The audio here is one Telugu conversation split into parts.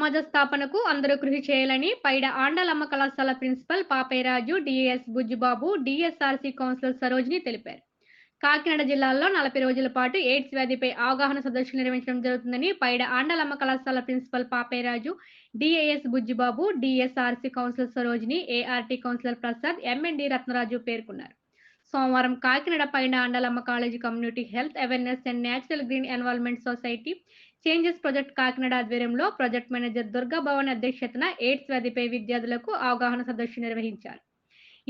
సమాజ స్థాపనకు అందరూ కృషి చేయాలని పైడ ఆండాలమ్మ కళాశాల principal Papayyaraju, DS Bujjibabu, DSRC counsellor Sarojini తెలిపారు. కాకినాడ జిల్లాలో 40 రోజుల పాటు ఎయిడ్స్ వ్యాధిపై అవగాహన సదస్సులు నిర్వహించడం జరుగుతుందని పైడ ఆండాలమ్మ కళాశాల principal Papayyaraju, DAS Bujjibabu, DSRC counsellor Sarojini, ART counsellor Prasad, MND Ratnaraju పేర్కొన్నారు. సోమవారం కాకినాడ పైన Andalamma college community health awareness and natural green environment society changes project Kakinada ఆధ్వర్యంలో ప్రాజెక్ట్ మేనేజర్ దుర్గా భవన్ అధ్యక్షతన ఎయిడ్స్ వ్యాధిపై విద్యార్థులకు అవగాహన సదస్సు నిర్వహించారు.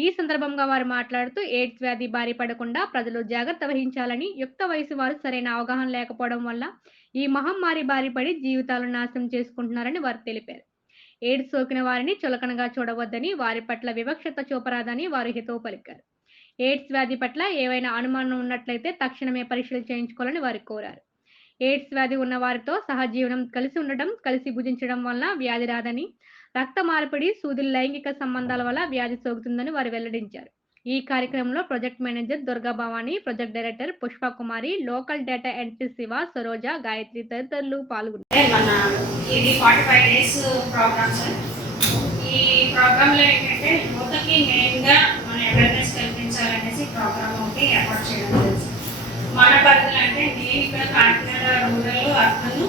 ఈ సందర్భంగా వారు మాట్లాడుతూ ఎయిడ్స్ వ్యాధి బారి పడకుండా ప్రజలు జాగ్రత్త వహించాలని, యుక్త వయసు వారు సరైన అవగాహన లేకపోవడం వల్ల ఈ మహమ్మారి బారి పడి జీవితాలను నాశనం చేసుకుంటున్నారని వారు తెలిపారు. ఎయిడ్స్ సోకిన వారిని చులకనగా చూడవద్దని, వారి పట్ల వివక్షత చూపరాదని వారు హితవు పలికారు. ఎయిడ్స్ వ్యాధి పట్ల ఏవైనా అనుమానం ఉన్నట్లయితే తక్షణమే పరీక్షలు చేయించుకోవాలని వారు కోరారు. ఎయిడ్స్ వ్యాధి ఉన్న వారితో సహజీవనం, కలిసి ఉండడం, కలిసి భుజించడం వలన వ్యాధి రాదని, రక్త మార్పిడి, సూదుల లైంగిక సంబంధాల వల్ల వ్యాధి సోకుతుందని వారు వెల్లడించారు. ఈ కార్యక్రమంలో project manager Durga Bhavani, project director Pushpakumari, local data entry Shiva, Saroja, Gayatri తదితరులు పాల్గొన్నారు. ఇది 45 డేస్ ప్రోగ్రామ్ సార్. ఈ ప్రోగ్రామ్ లో ఏంటంటే యువతకి మెయిన్ గా మన అవేర్నెస్ కల్పించాలనేసి ప్రోగ్రామ్ ఒకటి ఏర్పాటు చేయడం జరిగింది. మన పరిధిలో అంటే నేను ఇక్కడ కాకినాడ రూరల్ అర్బన్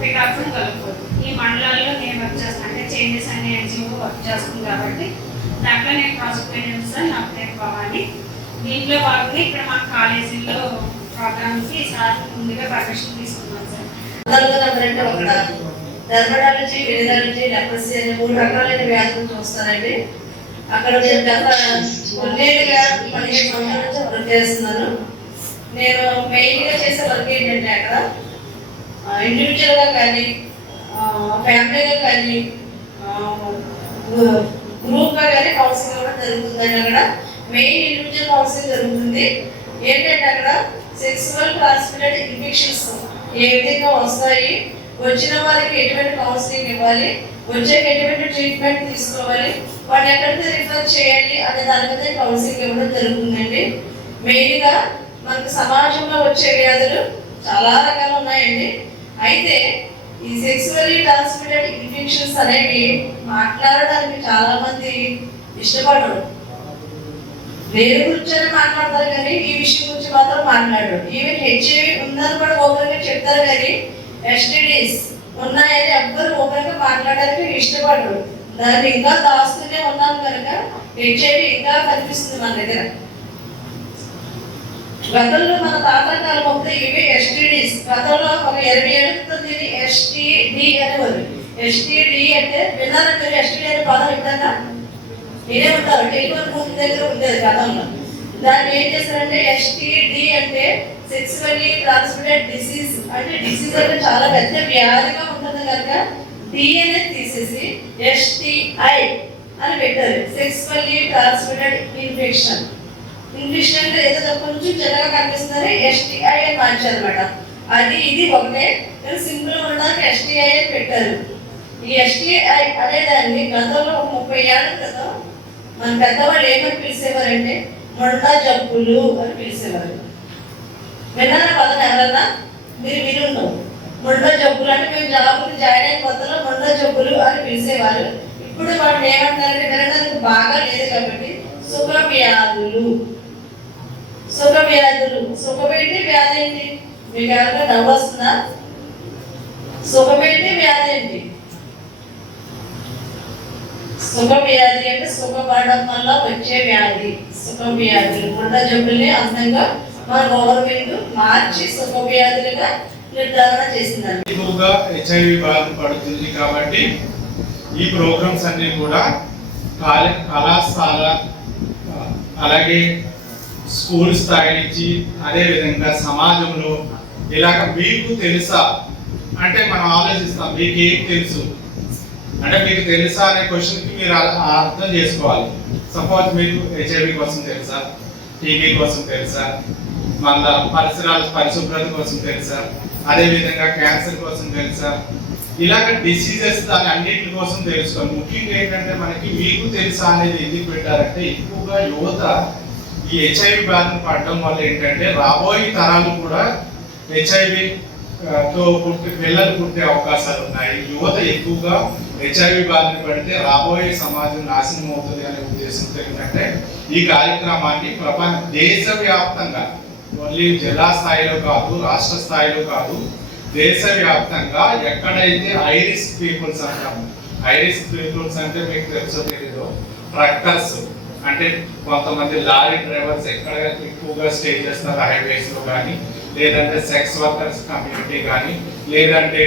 పికప్ను కలుపుకోదు. ఈ మండలాల్లో నేను వర్క్ చేస్తాను, అంటే చేంజెస్ అనే ఎన్జిఓ వర్క్ చేస్తుంది కాబట్టి దాంట్లో నేను ప్రాజెక్ట్ మేనేజర్ సార్, నా పేరు భవాని. దీంట్లో భాగంగా ఇక్కడ మా కాలేజీలో ప్రోగ్రామ్కి సార్ ముందుగా పర్మిషన్ తీసుకున్నాను సార్. డెర్మటాలజీ, వెనిరాలజీ, లెప్రసీ అనే 3 రకాలైన వ్యాధులు చూస్తానండి. అక్కడ నేను గత 15 సంవత్సరాల నుంచి వర్క్ చేస్తున్నాను. నేను మెయిన్గా చేసే వర్క్ ఏంటంటే అక్కడ ఇండివిజువల్గా కానీ, ఫ్యామిలీగా కానీ, గ్రూప్గా కానీ కౌన్సిలింగ్ కూడా జరుగుతుందండి. అక్కడ మెయిన్ ఇండివిజువల్ కౌన్సిలింగ్ జరుగుతుంది. ఏంటంటే అక్కడ సెక్సువల్ ట్రాన్స్మిటెడ్ ఇన్ఫెక్షన్స్ ఏ విధంగా వస్తాయి, వచ్చిన వారికి ఎటువంటి కౌన్సిలింగ్ ఇవ్వాలి, వచ్చాక ఎటువంటి ట్రీట్మెంట్ తీసుకోవాలి, వాటి ఎక్కడికి రిఫర్ చేయాలి అనే దాని మీద కౌన్సిలింగ్ ఇవ్వడం జరుగుతుందండి. మెయిన్గా మనకు సమాజంలో వచ్చే వ్యాధులు చాలా రకాలు ఉన్నాయండి. అయితే ఈ సెక్సువల్లీ ట్రాన్స్మిటెడ్ ఇన్ఫెక్షన్స్ అనేవి మాట్లాడడానికి చాలా మంది ఇష్టపడరు. వేరే గురించి మాట్లాడతారు కానీ ఈ విషయం గురించి మాత్రం మాట్లాడరు. ఈవెన్ హెచ్ఐవి ఉందని కూడా ఓపెన్గా చెప్తారు కానీ ఎస్టీడీస్ ఉన్నాయని ఎవ్వరు ఓపెన్గా మాట్లాడడానికి ఇష్టపడరు. దాన్ని ఇంకా దాస్తూనే ఉన్నాం కనుక హెచ్ఐవి ఇంకా కనిపిస్తుంది మన దగ్గర. గతంలో మన తాతల కాలం మొత్తం ఇవి ఎస్టీడీస్. గతంలో ఒక 20 ఏళ్ళ క్రితం దీన్ని ఎస్టీడి అనేవారు. ఎస్టీడి అంటే విన్నారా మీరు? ఎస్టీడీ అనే పదం ఎప్పుడన్నా మీరే ఉంటారు, టెలిఫోన్ బూత్ దగ్గర ఉండేది గతంలో. దాన్ని ఏం చేశారంటే ఎస్టీడి అంటే సెక్సువల్లీ ట్రాన్స్మిటెడ్ డిసీజ్, అంటే డిసీజ్ అంటే చాలా పెద్ద వ్యాధిగా ఉంటుంది కనుక డి అనేది తీసేసి ఎస్టిఐ అని పెట్టారు. Sexually transmitted infection. ఇంగ్లీష్ అంటే ఏదో కొంచెం చిన్నగా కనిపిస్తుందని ఎస్టిఐ అని మార్చారు అనమాట. అది ఇది ఒకటే కానీ సింపుల్ ఉండడానికి ఎస్టిఐ అని పెట్టారు. ఈ ఎస్టిఐ అనేదాన్ని గతంలో 30 ఏళ్ల క్రితం మన పెద్దవాళ్ళు ఏమని పిలిచేవారంటే మొండ జబ్బులు అని పిలిచేవారు. విన్నారా పదం? ఎవరన్నా మీరు వినుండవు. మొండ జబ్బులు అంటే మేము జాబులు జాయిన్ అయిన కొత్తలో మొండ జబ్బులు అని పిలిచేవారు. ఇప్పుడు వాళ్ళు ఏమంటారంటే వినడానికి బాగా లేదు కాబట్టి సుఖ వ్యాధులు. సుఖ వ్యాధులు. సుఖమేంటి, వ్యాధి ఏంటి? మీకు ఎవరికైనా నవ్వు వస్తుందా? సుఖమేంటి, వ్యాధి ఏంటి? సుఖ వ్యాధి అంటే సుఖపడడం వల్ల వచ్చే వ్యాధి. సుఖ వ్యాధులు మొండ జబ్బుల్ని అందంగా మన గవర్నమెంట్ మార్చి సుఖ వ్యాధులుగా నిర్ధారణ చేసిందండి. ఎక్కువగా హెచ్ఐవి బారిన పడుతుంది కాబట్టి ఈ ప్రోగ్రామ్స్ అన్ని కూడా కళాశాల అలాగే స్కూల్ స్థాయి నుంచి అదేవిధంగా సమాజంలో ఇలాగ మీకు తెలుసా అంటే మనం ఆలోచిస్తాం మీకు ఏం తెలుసు అంటే మీకు తెలుసా అనే క్వశ్చన్కి మీరు అర్థం చేసుకోవాలి. సపోజ్ మీకు హెచ్ఐవి కోసం తెలుసా, టీబీ కోసం తెలుసా, మన పరిసరాల పరిశుభ్రత కోసం తెలుసా, అదేవిధంగా క్యాన్సర్ కోసం తెలుసా, ఇలాగ డిసీజెస్ దాని అన్నింటి కోసం తెలుసుకోవాలి. ముఖ్యంగా ఏంటంటే మనకి మీకు తెలుసా అనేది ఎందుకు పెట్టారంటే ఎక్కువగా యువత ఈ హెచ్ఐవి బారిన పడడం వల్ల ఏంటంటే రాబోయే తరాలు కూడా హెచ్ఐవి తో పిల్లలు పుట్టే అవకాశాలు ఉన్నాయి. యువత ఎక్కువగా హెచ్ఐవి బారిన పడితే రాబోయే సమాజం నాశనం అవుతుంది అనే ఉద్దేశంతో ఏంటంటే ఈ కార్యక్రమాన్ని దేశవ్యాప్తంగా, ఓన్లీ జిల్లా స్థాయిలో కాదు, రాష్ట్ర స్థాయిలో కాదు, దేశవ్యాప్తంగా ఎక్కడైతే ఐరిస్ పీపుల్స్ అంటాము. ఐరిస్ పీపుల్స్ అంటే మీకు తెలుసో తెలీదు, ట్రక్కర్స్ అంటే కొంతమంది లారీ డ్రైవర్స్ ఎక్కడ ఎక్కువగా స్టే చేస్తారు, హైవేస్ లో కానీ, లేదంటే సెక్స్ వర్కర్స్ కమ్యూనిటీ కానీ, లేదంటే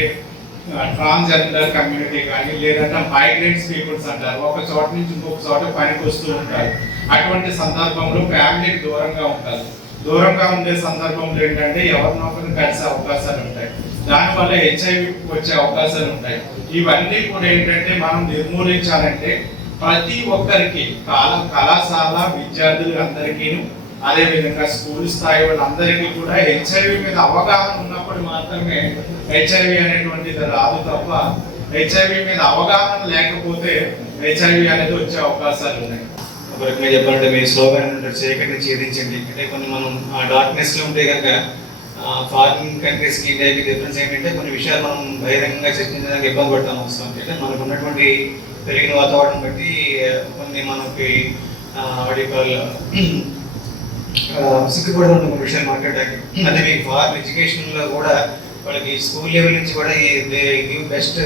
ట్రాన్స్జెండర్ కమ్యూనిటీ కానీ, లేదంటే మైగ్రెంట్స్ పీపుల్స్ అంటారు. ఒక చోట నుంచి ఇంకొక చోట పనికి వస్తూ ఉంటారు. అటువంటి సందర్భంలో ఫ్యామిలీకి దూరంగా ఉంటారు. దూరంగా ఉండే సందర్భంలో ఏంటంటే ఎవరినొకరిని కలిసే అవకాశాలు ఉంటాయి. దానివల్ల హెచ్ఐవి వచ్చే అవకాశాలు ఉంటాయి. ఇవన్నీ కూడా ఏంటంటే మనం నిర్మూలించాలంటే ప్రతి ఒక్కరికి కళాశాల విద్యార్థులు అందరికీ, అదేవిధంగా స్కూల్ స్థాయి వాళ్ళందరికీ కూడా హెచ్ఐవి మీద అవగాహన ఉన్నప్పుడు మాత్రమే హెచ్ఐవి అనేటువంటిది రాదు తప్ప హెచ్ఐవి మీద అవగాహన లేకపోతే హెచ్ఐవి అనేది వచ్చే అవకాశాలు ఉన్నాయి. ఒక రకంగా చెప్పాలంటే మీ స్లోగన్ చీకటిని ఛేదించండి. అంటే కొన్ని మనం డార్క్నెస్ లో ఉంటే కనుక ఫారిన్ కంట్రీస్ కి ఇండియాకి డిఫరెన్స్ ఏంటంటే కొన్ని విషయాలు మనం బహిరంగంగా చర్చించడానికి ఇబ్బంది పడతాం వస్తాం. అంటే మనకు ఉన్నటువంటి పెరిగిన వాతావరణం బట్టి కొన్ని మనకి సిగ్గుపడుతుంది కొన్ని విషయాలు మాట్లాడడానికి. అదే మీకు ఫారిన్ ఎడ్యుకేషన్ లో కూడా వాళ్ళకి స్కూల్ లెవెల్ నుంచి కూడా గివ్ బెస్ట్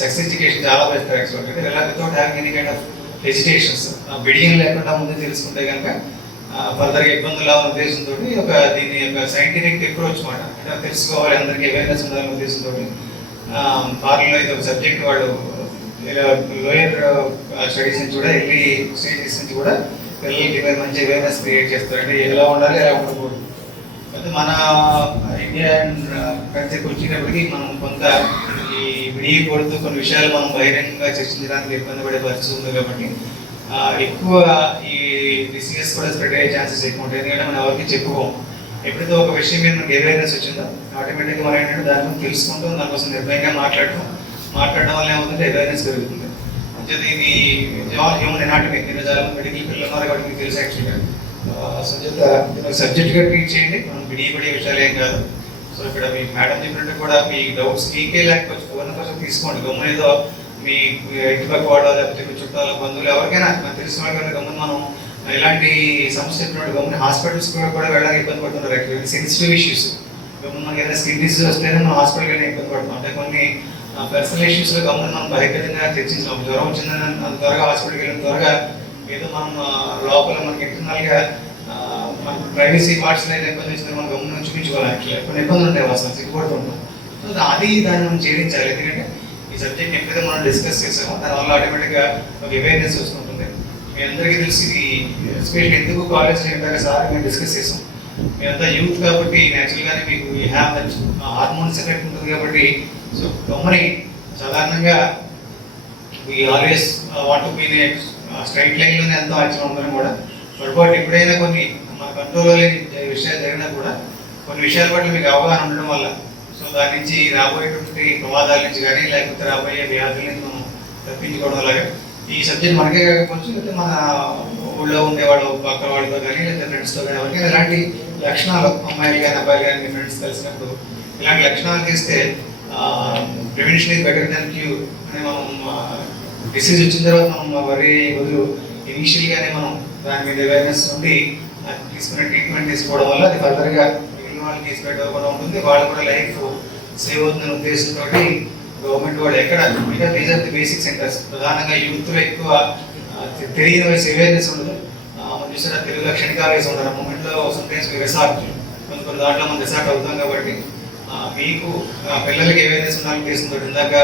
సెక్స్ ఎడ్యుకేషన్ చాలా బెస్ట్ యాక్చువల్. అంటే without having any kind of hesitations, బిడియం లేకుండా ముందు తెలుసుకుంటే కనుక ఫర్దర్గా ఇబ్బందులు అనే ఉద్దేశంతో దీని యొక్క సైంటిఫిక్ అప్రోచ్ మాట, అంటే తెలుసుకోవాలి, అందరికీ అవేర్నెస్ ఉండాలనే ఉద్దేశంతో ఫారెన్లో ఇది ఒక సబ్జెక్ట్ వాళ్ళు లోయర్ స్టడీస్ నుంచి కూడా ఎర్లీ స్టేజెస్ నుంచి కూడా పిల్లలకి మంచి అవేర్నెస్ క్రియేట్ చేస్తారు. అంటే ఎలా ఉండాలి, ఎలా ఉండకూడదు. అయితే మన ఇండియన్ కల్చర్కి వచ్చినప్పటికీ మనం కొంత ఈ విడిగి కొడుతూ కొన్ని విషయాలు మనం బహిరంగంగా చర్చించడానికి ఇబ్బంది పడే పరిస్థితి ఉంది. కాబట్టి ఎక్కువ ఈ డిసీజెస్ కూడా స్ప్రెడ్ అయ్యే ఛాన్సెస్ ఎక్కువ ఉంటాయి. ఎందుకంటే మనం ఎవరికి చెప్పుకోం. ఎప్పుడైతే ఒక విషయం మీద మనకి అవేర్నెస్ వచ్చిందో ఆటోమేటిక్గా మనం ఏంటంటే దాని గురించి తెలుసుకుంటూ దానికోసం నిర్భయంగా మాట్లాడడం వల్ల ఏమవుతుంటే అవేర్నెస్ పెరుగుతుంది. అంటే ఇది హ్యూమన్ ఎనాటమీ, చాలా మెడికల్ పిల్లలు ఉన్నారు కాబట్టి మీకు తెలుసు యాక్చువల్గా. సో సబ్జెక్ట్గా ట్రీట్ చేయండి, మనం విడిపడే విషయాలు ఏం కాదు. సో ఇక్కడ మీ మేడం చెప్పినట్టు కూడా మీ డౌట్స్ మీకే లేకపోవచ్చు ఫోన్ కోసం తీసుకోండి. గమ్మున ఏదో మీ ఇంటి పక్క వాళ్ళు లేకపోతే మీ చుట్టాల బంధువులు ఎవరికైనా మనకు తెలిసిన వాళ్ళకి గమ్మున మనం ఇలాంటి సమస్య చెప్పినట్టు గమ్మున హాస్పిటల్స్ కూడా వెళ్ళడానికి ఇబ్బంది పడుతున్నారు. యాక్చువల్లీ సెన్సిటివ్ ఇష్యూస్ గమ్మున మనకి ఏదైనా స్కిన్ డిసీజ్ వస్తేనే మనం హాస్పిటల్కి వెళ్ళి ఇబ్బంది పడుతున్నాం. అంటే కొన్ని పర్సనల్ ఇష్యూస్లో గమ్మున మనం బహిరంగంగా చర్చించాం. జ్వరం వచ్చిందని అంత త్వరగా హాస్పిటల్కి వెళ్ళిన త్వరగా ఏదో మనం లోపల మనకి ఇంటర్నల్గా మన ప్రైవసీ పార్ట్స్ అయితే ఇబ్బంది వచ్చిందని మనం గమ్మున చూపించుకోవాలి. యాక్చువల్లీ కొన్ని ఇబ్బందులు ఉంటాయి, అసలు సిగ్గుపడుతుంటాం. సో అది దాన్ని మనం ఛేదించాలి. ఎందుకంటే ఈ సబ్జెక్ట్ ఎప్పుడైతే మనం డిస్కస్ చేసామో దానివల్ల ఆటోమేటిక్గా ఒక అవేర్నెస్ వస్తుంటుంది. మీ అందరికీ తెలిసి ఇది ఎస్పెషల్లీ ఎందుకు కాలేజ్ ఇందాక సార్ మేము డిస్కస్ చేసాం. మీరంతా యూత్ కాబట్టి న్యాచురల్గానే మీకు ఈ హ్యావ్ దట్ హార్మోన్స్ ఎఫెక్ట్ ఉంటుంది. కాబట్టి సో గమ్మని సాధారణంగా we always want to be straight లైన్లోనే ఎంతో ఆచరణ ఉందని కూడా పొరపాటు ఎప్పుడైనా కొన్ని మన కంట్రోల్లో లేని విషయాలు జరిగినా కూడా కొన్ని విషయాల పట్ల మీకు అవగాహన ఉండడం వల్ల సో దాని నుంచి రాబోయేటువంటి ప్రమాదాల నుంచి కానీ లేకపోతే రాబోయే వ్యాధుల నుంచి మనం తప్పించుకోవడం అలాగే ఈ సబ్జెక్ట్ మనకే కాకపోవచ్చు, లేకపోతే మన ఊళ్ళో ఉండేవాళ్ళు పక్క వాళ్ళతో కానీ లేకపోతే ఫ్రెండ్స్తో కానీ ఎవరికైనా ఇలాంటి లక్షణాలు అమ్మాయిలు కానీ అబ్బాయిలు కానీ ఫ్రెండ్స్ కలిసినప్పుడు ఇలాంటి లక్షణాలు చేస్తే prevention is better then cure అని మనం డిసీజ్ వచ్చిన తర్వాత మనం వరి వదులు ఇనీషియల్గానే మనం దాని మీద అవేర్నెస్ ఉండి తీసుకునే ట్రీట్మెంట్ తీసుకోవడం వల్ల అది ఫర్దర్గా మిగిలిన వాళ్ళకి స్ప్రెడ్ అవ్వకుండా ఉంటుంది. వాళ్ళు కూడా లైఫ్ సేవ్ అవుతుందనే ఉద్దేశంతో గవర్నమెంట్ వాళ్ళు ఎక్కడ these are the basic centres ప్రధానంగా యూత్లో ఎక్కువ తెలియని వయసు అవేర్నెస్ ఉండదు. మనం చూసిన తెలుగులో క్షణికాల వయసు ఉండదు. మూమెంట్లో సమ్టైమ్స్ రిసార్ట్ కొన్ని దాంట్లో మనం రిసార్ట్ అవుతాం. కాబట్టి మీకు పిల్లలకి అవేర్నెస్ ఉండాలని ఉద్దేశంతో ఇందాక